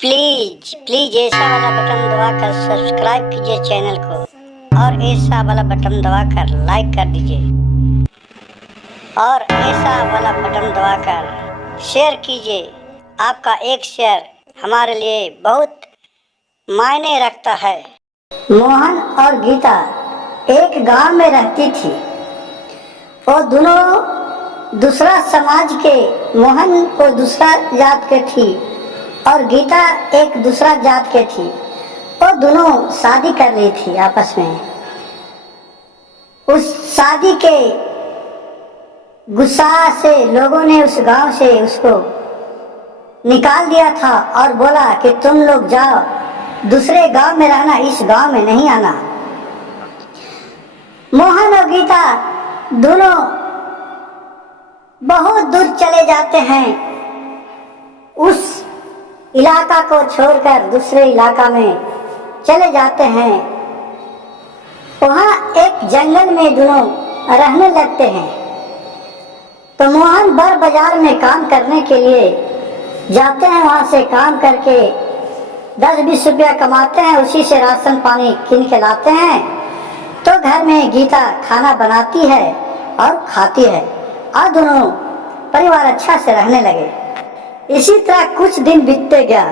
Please please ऐसा वाला button दबाकर सब्सक्राइब कीजिए चैनल को और ऐसा वाला बटन दबाकर लाइक कर दीजिए और ऐसा वाला बटन दबाकर शेयर कीजिए। आपका एक शेयर हमारे लिए बहुत मायने रखता है। मोहन और गीता एक गांव में रहती थी। वो दोनों दूसरा समाज के, मोहन को दूसरा जात के थी और गीता एक दूसरा जात के थी। वो दोनों शादी कर रही थी आपस में। उस शादी के गुस्सा से लोगों ने उस गांव से उसको निकाल दिया था और बोला कि तुम लोग जाओ, दूसरे गांव में रहना, इस गांव में नहीं आना। मोहन और गीता दोनों बहुत दूर चले जाते हैं। उस इलाका को छोड़कर दूसरे इलाका में चले जाते हैं। वहाँ एक जंगल में दोनों रहने लगते हैं। तो मोहन बर बाजार में काम करने के लिए जाते हैं। वहाँ से काम करके 10-20 रुपया कमाते हैं, उसी से राशन पानी किन के लाते हैं। तो घर में गीता खाना बनाती है और खाती है और दोनों परिवार अच्छा से रहने लगे। इसी तरह कुछ दिन बीतते गया।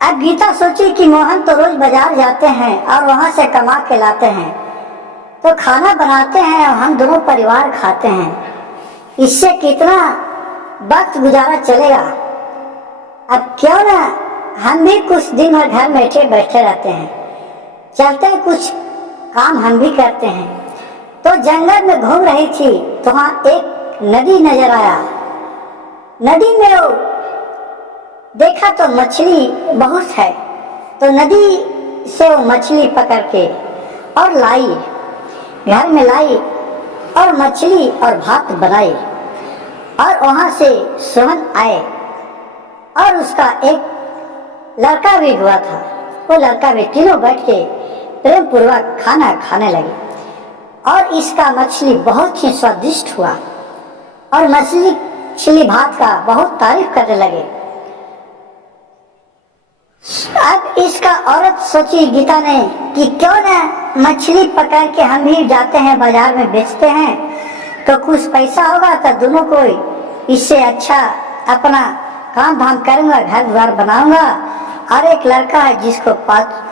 अब गीता सोची कि मोहन तो रोज बाजार जाते हैं और वहां से कमा के लाते हैं, तो खाना बनाते हैं और हम दोनों परिवार खाते हैं। इससे कितना वक्त गुजारा चलेगा। अब क्यों ना हम भी कुछ दिन और घर बैठे बैठे रहते हैं, चलते हैं, कुछ काम हम भी करते हैं। तो जंगल में घूम रही थी तो वहाँ एक नदी नजर आया। नदी में वो देखा तो मछली बहुत है, तो नदी से वो मछली पकड़ के और लाई, घर में लाई और मछली और भात बनाई। और वहां से सोहन आए और उसका एक लड़का भी हुआ था। वो लड़का भी, तीनों बैठ के प्रेम पूर्वक खाना खाने लगे और इसका मछली बहुत ही स्वादिष्ट हुआ और मछली भात का बहुत तारीफ करने लगे। अब इसका औरत सोची गीता ने कि क्यों ना मछली पकड़ के हम भी जाते हैं बाजार में बेचते हैं, तो कुछ पैसा होगा तो दोनों को इससे अच्छा अपना काम धाम करूंगा, घर द्वार बनाऊंगा और एक लड़का है जिसको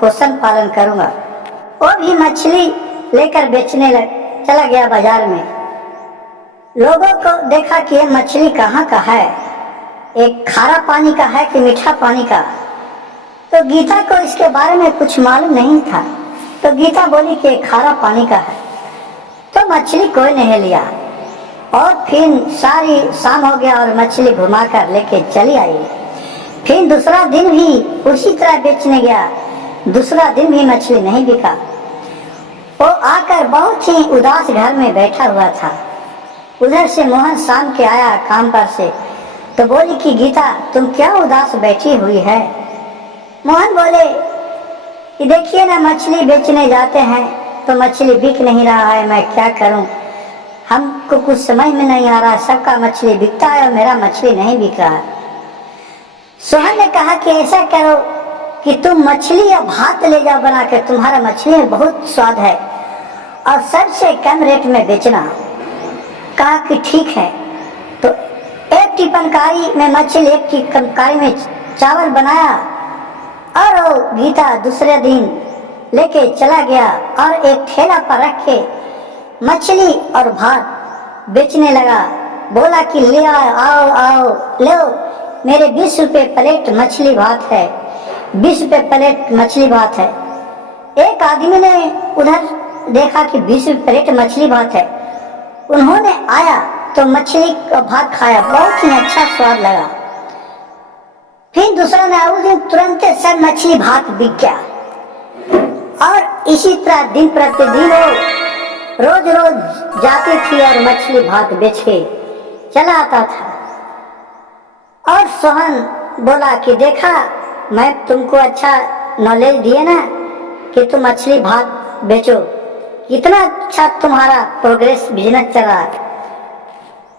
पोषण पालन करूंगा। वो भी मछली लेकर बेचने चला गया बाजार में। लोगों को देखा कि ये मछली कहाँ का है, एक खारा पानी का है कि मीठा पानी का। तो गीता को इसके बारे में कुछ मालूम नहीं था। तो गीता बोली कि खारा पानी का है। तो मछली कोई नहीं लिया और फिर सारी शाम हो गया और मछली घुमाकर लेके चली आई। फिर दूसरा दिन भी उसी तरह बेचने गया, दूसरा दिन भी मछली नहीं बिका। वो आकर बहुत ही उदास घर में बैठा हुआ था। उधर से मोहन शाम के आया काम पर से, तो बोली कि गीता तुम क्या उदास बैठी हुई है। मोहन बोले कि देखिए ना, मछली बेचने जाते हैं तो मछली बिक नहीं रहा है, मैं क्या करूं, हमको कुछ समझ में नहीं आ रहा, सबका मछली बिकता है और मेरा मछली नहीं बिक रहा है। सोहन ने कहा कि ऐसा करो कि तुम मछली या भात ले जाओ बना के, तुम्हारा मछली में बहुत स्वाद है और सबसे कम रेट में बेचना। कहा कि ठीक है। तो एक टिफिनकारी में मछली, एक टिफिनकारी में चावल बनाया और वो गीता दूसरे दिन लेके चला गया और एक ठेला पर रख के मछली और भात बेचने लगा। बोला कि ले आओ आओ लो, मेरे 20 रुपये प्लेट मछली भात है, 20 रुपये प्लेट मछली भात है। एक आदमी ने उधर देखा कि 20 रुपये प्लेट मछली भात है, उन्होंने आया तो मछली का भात खाया, बहुत ही अच्छा स्वाद लगा। फिर दूसरा ने उस दिन तुरंत सब मछली भात बिक गया। और इसी तरह दिन प्रतिदिन वो रोज रोज जाती थी और मछली भात बेच के चला आता था। और सोहन बोला कि देखा, मैं तुमको अच्छा नॉलेज दिए ना कि तुम मछली भात बेचो, कितना अच्छा तुम्हारा प्रोग्रेस बिजनेस चल रहा है।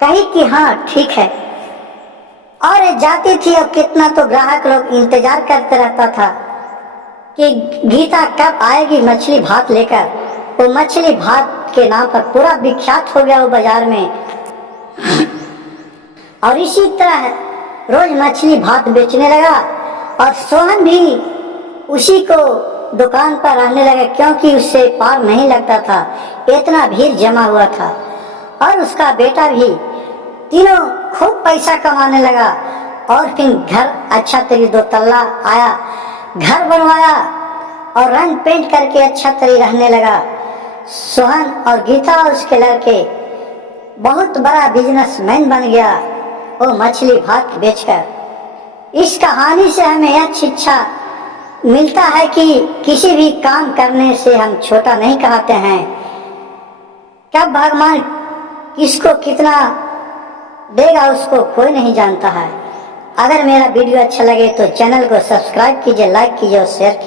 कही कि हाँ ठीक है। और ये जाती थी और कितना तो ग्राहक लोग इंतजार करते रहता था कि गीता कब आएगी मछली भात लेकर। वो मछली भात के नाम पर पूरा विख्यात हो गया वो बाजार में। और इसी तरह रोज मछली भात बेचने लगा और सोहन भी उसी को दुकान पर रहने लगा, क्योंकि उससे पार नहीं लगता था, इतना भीड़ जमा हुआ था। और उसका बेटा भी, तीनों खूब पैसा कमाने लगा और फिर घर अच्छा तरी 2 तल्ला आया, घर बनवाया और रंग पेंट करके अच्छा तरी रहने लगा। सोहन और गीता और उसके लड़के बहुत बड़ा बिजनेसमैन बन गया वो मछली भात बेचकर। इस कहानी से हमें यह शिक्षा मिलता है कि किसी भी काम करने से हम छोटा नहीं कहते हैं। कब भगवान किसको कितना देगा उसको कोई नहीं जानता है। अगर मेरा वीडियो अच्छा लगे तो चैनल को सब्सक्राइब कीजिए, लाइक कीजिए और शेयर कीजिए।